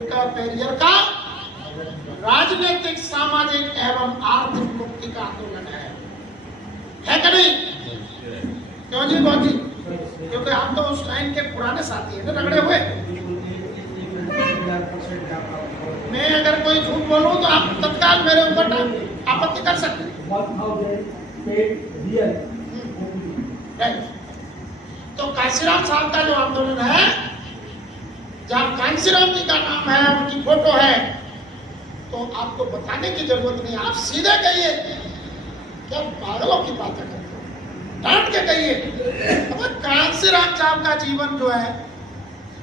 Career का राजनीतिक, सामाजिक एवं आर्थिक मुक्ति का आंदोलन है कि नहीं? क्यों जी बहुत जी? क्योंकि हम तो उस लाइन के पुराने साथी हैं ना, रगड़े हुए। मैं अगर कोई झूठ बोलूं तो आप तत्काल मेरे ऊपर आपत्ति कर सकते हैं। तो कांशीराम साहब का जो आंदोलन है, जहाँ कांशीराम जी का नाम है, उनकी फोटो है, तो आपको बताने की जरूरत नहीं, आप सीधे कहिए। क्या पागलों की बातें करते हो, डांट के कहिए। कांशीराम साहब का जीवन जो है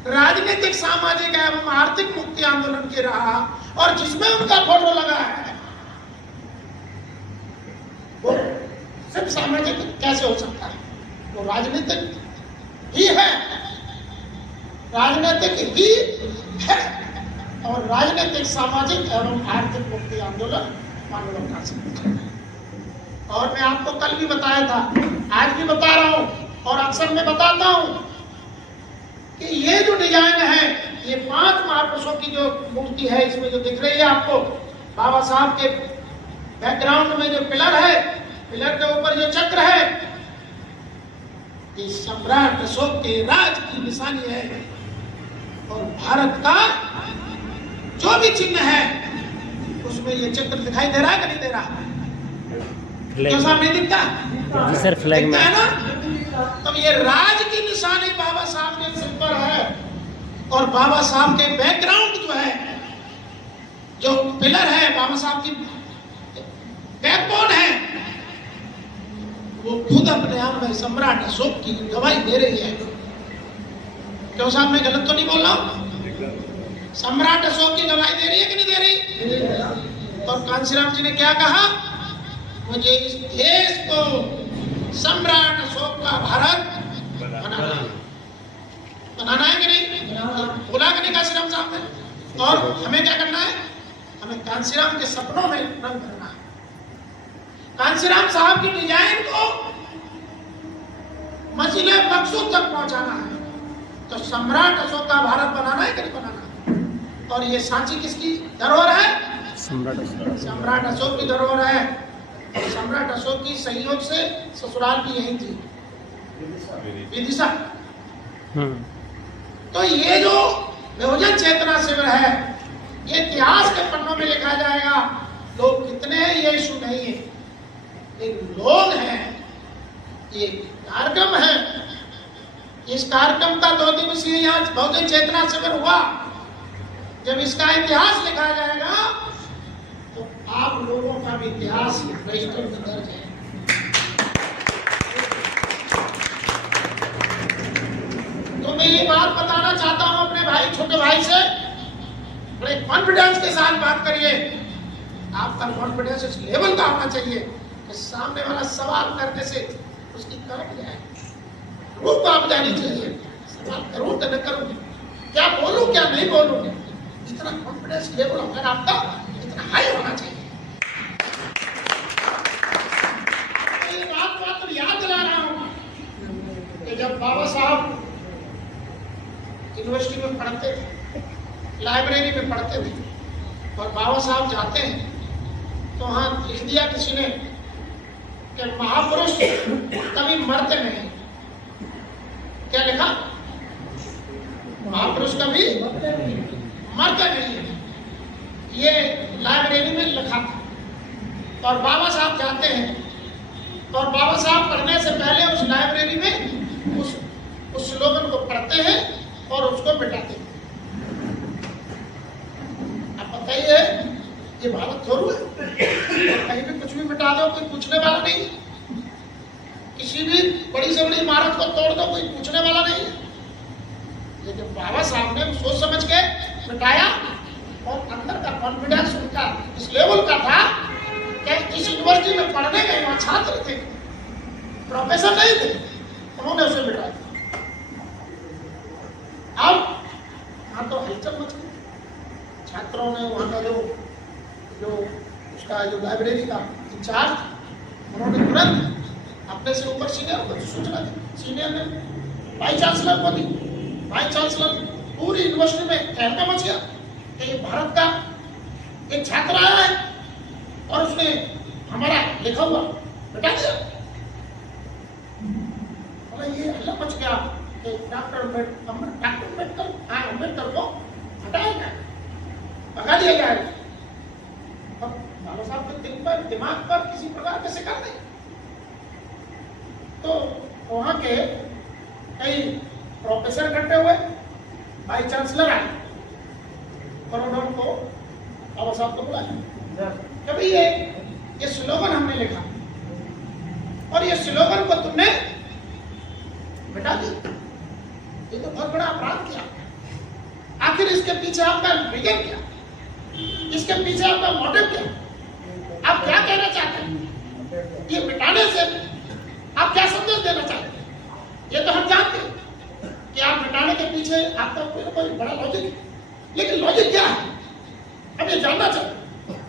राजनीतिक, सामाजिक एवं आर्थिक मुक्ति आंदोलन की रहा, और जिसमें उनका फोटो लगा है वो सिर्फ सामाजिक कैसे हो सकता है? वो राजनीतिक ही है, राजनीतिक ही है। और राजनीतिक, सामाजिक एवं आर्थिक मुक्ति आंदोलन मानवता से है। और मैं आपको कल भी बताया था, आज भी बता रहा हूं, और अक्सर मैं बताता हूं कि ये जो डिजाइन है, ये 5 महापुरुषों की जो मूर्ति है, इसमें जो दिख रही है आपको, बाबा साहब के बैकग्राउंड में जो पिलर है, पिलर के ऊपर जो चक्र है, ये सम्राट अशोक के राज की निशानी है। और भारत का जो भी चिन्ह है उसमें ये चक्र दिखाई दे रहा है कि नहीं दे रहा? क्यों साहब नहीं दिखता? जी सर, फ्लैग में है ना? तो ये राज की निशानी बाबा साहब के सिर पर है। और बाबा साहब के बैकग्राउंड जो है, जो पिलर है, बाबा साहब की बैकबोन है, वो खुद अपने आप में सम्राट अशोक की गवाही दे रही है। क्यों साहब, मैं गलत तो नहीं बोल रहा हूं? सम्राट अशोक की गवाही दे रही है कि नहीं दे रही? और कांशीराम जी ने क्या कहा? मुझे इस देश को सम्राट अशोक का भारत बनाना है कि नहीं? बोला कि नहीं कांशीराम साहब ने? और हमें क्या करना है? हमें कांशीराम के सपनों में रंग भरना है। कांशीराम साहब की डिजाइन को मंजिले मकसूद तक पहुंचाना है। तो सम्राट अशोक का भारत बनाना है कि नहीं बनाना? और ये सांची किसकी धरोहर है? सम्राट अशोक की धरोहर है। और सम्राट अशोक की संयोग से ससुराल भी यही थी, विदिशा। तो ये जो बहुजन चेतना शिविर है, ये इतिहास के पन्नों में लिखा जाएगा। लोग कितने हैं ये इशू नहीं है, लेकिन लोग हैं। ये कार्यक्रम है, इस कार्यक्रम का 2 दिवसीय यहाँ बहुजन चेतना शिविर हुआ। जब इसका इतिहास लिखा जाएगा तो आप लोगों का भी इतिहास रजिस्टर में दर्ज है। तो मैं ये बात बताना चाहता हूं अपने भाई, छोटे भाई से, बड़े कॉन्फिडेंस के साथ बात करिए। आपका कॉन्फिडेंस इस लेवल का होना चाहिए कि सामने वाला सवाल करने से उसकी कट जाए, रूप आप जानी चाहिए। सवाल करूं तो न करूं, क्या बोलूं क्या नहीं बोलूं, इतना कॉन्फिडेंस लेवल अगर आपका इतना हाई होना चाहिए। ये बात तो याद दिला रहा हूं कि जब बाबा साहब यूनिवर्सिटी में पढ़ते थे, लाइब्रेरी में पढ़ते थे, और बाबा साहब जाते हैं तो वहां लिख दिया किसी ने कि महापुरुष कभी मरते नहीं। क्या लिखा? महापुरुष कभी मरते नहीं है। ये लाइब्रेरी में लिखा था। और बाबा साहब जाते हैं, और बाबा साहब पढ़ने से पहले उस लाइब्रेरी में उस स्लोगन को पढ़ते हैं और उसको मिटाते हैं। अब बताइए, ये भारत थोड़ू है कहीं भी कुछ भी मिटा दो, कोई पूछने वाला नहीं। किसी भी बड़ी से बड़ी इमारत को तोड़ दो, कोई पूछने वाला नहीं है। लेकिन बाबा साहब ने सोच समझ के मिटाया। और अंदर का कॉन्फिडेंस उनका इस लेवल का था कि इस यूनिवर्सिटी में पढ़ने गए, वहां छात्र थे, प्रोफेसर नहीं थे, उन्होंने उसे मिटाया। अब वहां तो हलचल मच गई। छात्रों ने, वहां का जो उसका जो लाइब्रेरी का इंचार्ज, उन्होंने तुरंत अपने से ऊपर सीनियर को सूचना दी। सीनियर ने वाइस चांसलर को दी। वाइस चांसलर पूरी यूनिवर्सिटी में कहना मच गया। कि भारत का एक छात्र आया है और उसने हमारा लिखा हुआ मिटा दिया। और ये अल्लाह बच गया कि डॉक्टर अम्बेडकर को हटाया जाए, भगा दिया जाए। अब बाबा साहब के दिमाग पर किसी प्रकार के शिकार नहीं। तो वहां के कई प्रोफेसर इकट्ठे हुए, वाइस चांसलर आए और उन्होंने को बाबा साहब को बुलाया। कभी ये स्लोगन हमने लिखा और ये स्लोगन को तुमने मिटा दिया, ये तो बहुत बड़ा अपराध किया। आखिर इसके पीछे आपका रीजन क्या, इसके पीछे आपका मोटिव क्या, आप क्या कहना चाहते हैं? ये मिटाने से आप क्या संदेश देना चाहते हैं? ये तो हम जानते हैं कि आप मिटाने के पीछे आपका कोई बड़ा लॉजिक है, लेकिन लॉजिक क्या है हम ये जानना चाहते हैं।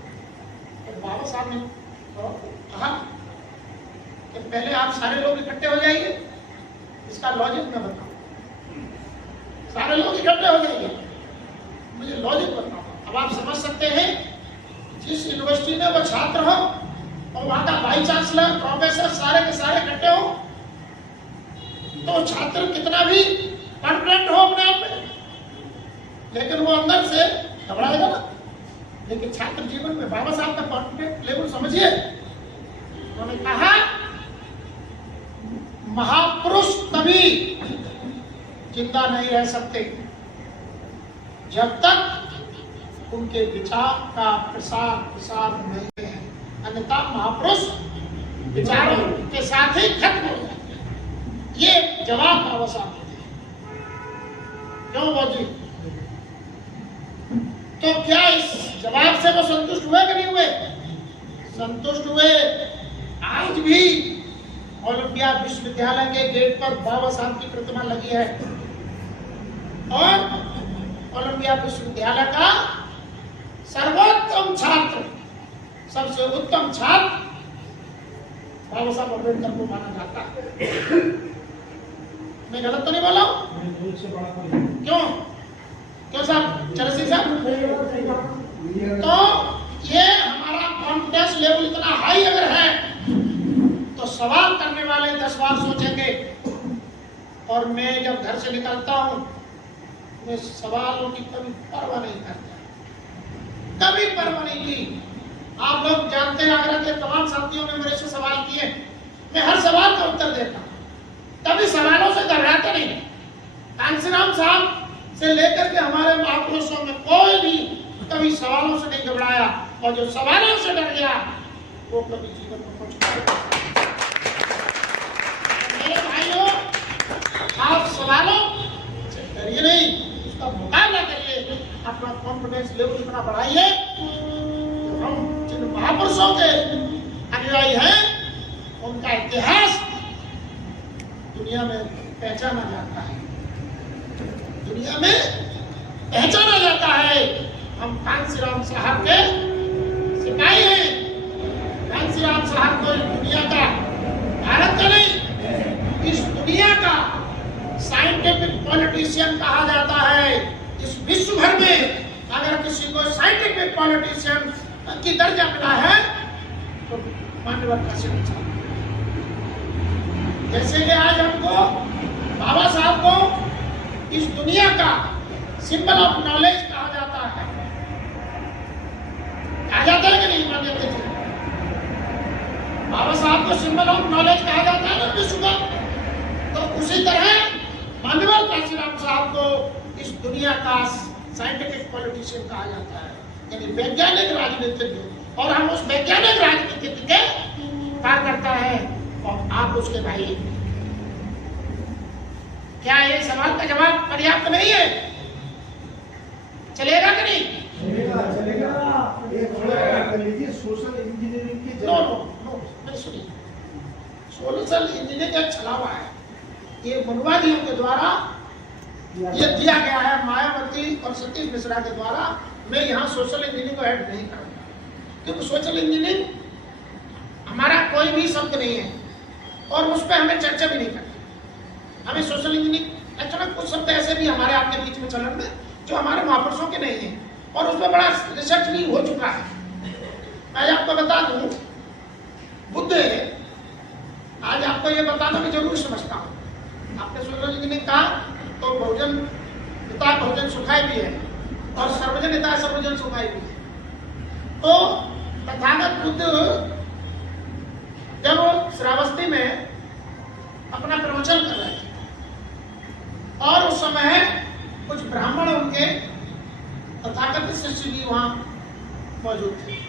तो बाबा साहब ने कहा कि पहले आप सारे लोग इकट्ठे हो जाइए, इसका लॉजिक मैं बताऊं। सारे लोग इकट्ठे हो जाइए, मुझे लॉजिक बताओ। अब आप समझ सकते हैं जिस यूनिवर्सिटी में वो छात्र हो और वहां का वाइस चांसलर प्रोफेसर सारे के सारे इकट्ठे हो, तो छात्र कितना भी कॉन्फिडेंट हो अपने आप में, लेकिन वो अंदर से घबराएगा ना। लेकिन छात्र जीवन में बाबा साहब का कॉन्फिडेंट लेवल समझिए। उन्होंने कहा महापुरुष कभी जिंदा नहीं रह सकते जब तक उनके विचार का प्रसार नहीं है, अन्यथा महापुरुष विचारों के साथ ही खत्म हो जाते हैं। ये जवाब बाबा साहब ने दिया। क्यों मोदी? तो क्या इस जवाब से वो संतुष्ट हुए कि नहीं हुए? संतुष्ट हुए। आज भी ओलंपिया विश्वविद्यालय के गेट पर बाबा साहब की प्रतिमा लगी है और ओलंपिया विश्वविद्यालय का सर्वोत्तम छात्र, सबसे उत्तम छात्र बाबा साहब अम्बेडकर को माना जाता है। मैं गलत तो नहीं बोला हूं? क्यों साहब चरसी साहब? तो ये हमारा कॉन्फिडेंस लेवल इतना हाई अगर है तो सवाल करने वाले 10 बार सोचेंगे। और मैं जब घर से निकलता हूं मैं सवालों की कभी परवाह नहीं करता, कभी परवाह नहीं की। आप लोग जानते हैं आगरा के तमाम साथियों ने मेरे से सवाल किए, मैं हर सवाल का उत्तर देता हूं, कभी सवालों से घबराते नहीं। कांसीराम साहब से लेकर के हमारे महापुरुषों में कोई भी कभी सवालों से नहीं घबराया, और जो सवालों से डर गया वो कभी जीवन में कुछ नहीं। मेरे भाइयों, आप सवालों से डरिए नहीं, उसका मुकाबला करिए, अपना कॉन्फिडेंस लेवल इतना बढ़ाइए। हम जिन महापुरुषों के अनुयायी हैं उनका इतिहास दुनिया में पहचाना जाता है, दुनिया में पहचाना जाता है। हम कांसीराम साहब के सिपाही हैं। कांसीराम साहब को दुनिया का, भारत का नहीं, इस दुनिया का साइंटिफिक पॉलिटिशियन कहा जाता है। इस विश्व भर में अगर किसी को साइंटिफिक पॉलिटिशियन की दर्जा मिला है तो मान्यवर कांसीराम साहब। जैसे कि आज हमको बाबा साहब को इस दुनिया का सिंबल ऑफ नॉलेज कहा जाता है, कहा जाता है कि नहीं? मान्यता जी, बाबा साहब को सिंबल ऑफ नॉलेज कहा जाता है ना विश्व का। तो उसी तरह मान्यवर कांसीराम साहब को इस दुनिया का साइंटिफिक पॉलिटिशियन कहा जाता है, यानी वैज्ञानिक राजनीतिज्ञ। और हम उस वैज्ञानिक राजनीतिज्ञ के कार्यकर्ता है और आप उसके भाई। क्या ये सवाल का जवाब पर्याप्त नहीं है? चलेगा कि नहीं? चलेगा। सोशल इंजीनियरिंग की नो, नहीं सुनिए। सोशल इंजीनियरिंग एक छलावा है, ये मनुवादियों के द्वारा ये दिया गया है, मायावती और सतीश मिश्रा के द्वारा। मैं यहाँ सोशल इंजीनियरिंग को ऐड नहीं करूँगा, क्योंकि सोशल इंजीनियरिंग हमारा कोई भी शब्द नहीं है और उस पर हमें चर्चा भी नहीं करनी। हमें सोशल इंजीनियरिंग एक्चुअली कुछ शब्द ऐसे भी हमारे आपके बीच में चलन में जो हमारे महापुरुषों के नहीं है, और उसमें बड़ा रिसर्च भी हो चुका है। मैं आपको बता दूं, बुद्ध, आज आपको ये बताना मैं जरूर समझता हूँ। आपने सूर्य जी ने कहा तो बहुजन हिताय बहुजन सुखाय भी है और सर्वजन हिताय सर्वजन सुखाय भी है। तो तथागत बुद्ध जब श्रावस्ती में अपना प्रवचन कर रहे थे और उस समय कुछ ब्राह्मण उनके तथागत शिष्य भी वहां मौजूद थे।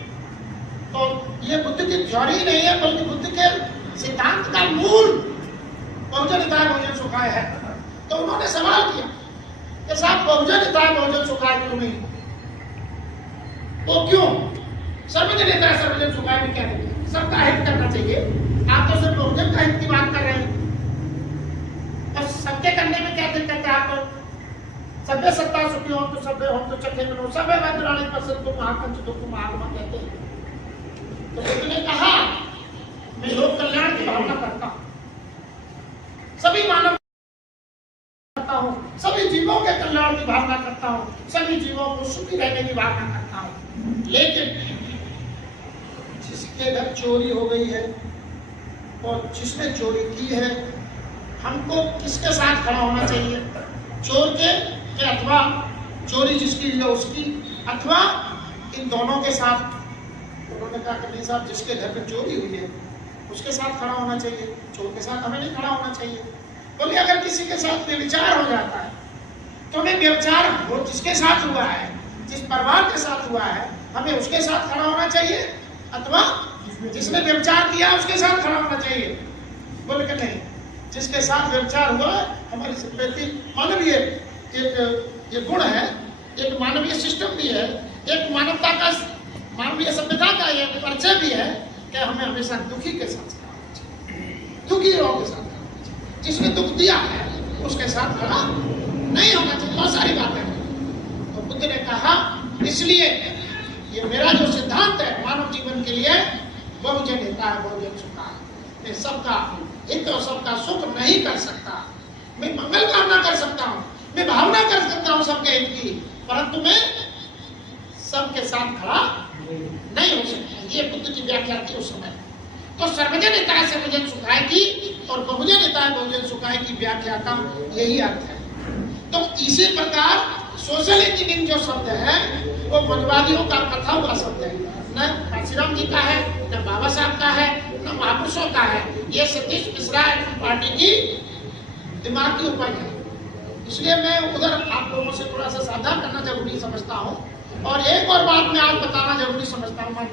तो ये बुद्ध की थ्योरी नहीं है बल्कि बुद्ध के सिद्धांत का मूल बहुजन हिताय बहुजन सुखाय है। तो उन्होंने सवाल किया कि साहब बहुजन हिताय बहुजन सुखाय क्यों नहीं, वो क्यों? सर्वजन हिताय सर्वजन सुखाय भी क्या नहीं, सबका हित करना चाहिए। आप तो सिर्फ बहुजन का हित की बात कर रहे हैं और सबके करने में क्या दिक्कत है? आप तो सभ्य सत्ता सुखी हो तो सभ्य हो तो चखे में सभ्य वज्राणी पसंद तो महाकंच दुख महागमा कहते हैं। तो बुद्ध ने कहा मैं लोक कल्याण की भावना करता हूं, सभी मानव करता हूं, सभी जीवों के कल्याण की भावना करता हूं, सभी जीवों को सुखी रहने की भावना करता हूं। लेकिन जिसके घर चोरी हो गई है और जिसने चोरी की है, हमको किसके साथ खड़ा होना चाहिए? चोर के अथवा चोरी जिसकी है उसकी, अथवा इन दोनों के साथ? उन्होंने कहा कि नहीं साहब, जिसके घर में चोरी हुई है उसके साथ खड़ा होना चाहिए, चोर के साथ हमें नहीं खड़ा होना चाहिए। बोले अगर किसी के साथ व्यभिचार हो जाता है तो हमें व्यभिचार वो जिसके साथ हुआ है, जिस परिवार के साथ हुआ है, हमें उसके साथ खड़ा होना चाहिए अथवा जिसने व्यभिचार किया उसके साथ खड़ा होना चाहिए? बोले कि नहीं, जिसके साथ व्यभिचार हुआ है हमारी संस्कृति मानवीय एक ये गुण है, एक मानवीय सिस्टम भी है, एक मानवता का मानवीय सभ्यता का ये परिचय भी है कि हमें हमेशा दुखी के साथ खड़ा होना चाहिए, दुखी लोगों के साथ खड़ा होना चाहिए। जिसने दुख दिया है उसके साथ खड़ा नहीं होना चाहिए। बहुत सारी बातें हैं। तो बुद्ध ने कहा इसलिए ये मेरा जो सिद्धांत है मानव जीवन के लिए, बहुजन हिताय बहुजन सुखाय, मैं सबका हित और सबका सुख नहीं कर सकता, मैं मंगल कामना कर सकता हूँ, मैं भावना कर सकता हूँ सबके हित की, परंतु मैं सबके साथ खड़ा नहीं हो सकता। ये बुद्ध की व्याख्या थी उस समय। तो सर्वजन हिताय सर्वजन सुखाय की और बहुजन हिताय बहुजन सुखाय की व्याख्या का यही अर्थ है। तो इसी प्रकार सोशल इंजीनियरिंग जो शब्द है वो मनवादियों का कथा हुआ शब्द है, न काशीराम जी का है, न बाबा साहब का है, न महापुरुषों का है। ये सतीश मिश्रा पार्टी की दिमाग की उपज है। इसलिए मैं उधर आप लोगों से थोड़ा सा सावधान करना जरूरी समझता हूँ। और एक और बात मैं आज बताना जरूरी समझता हूँ।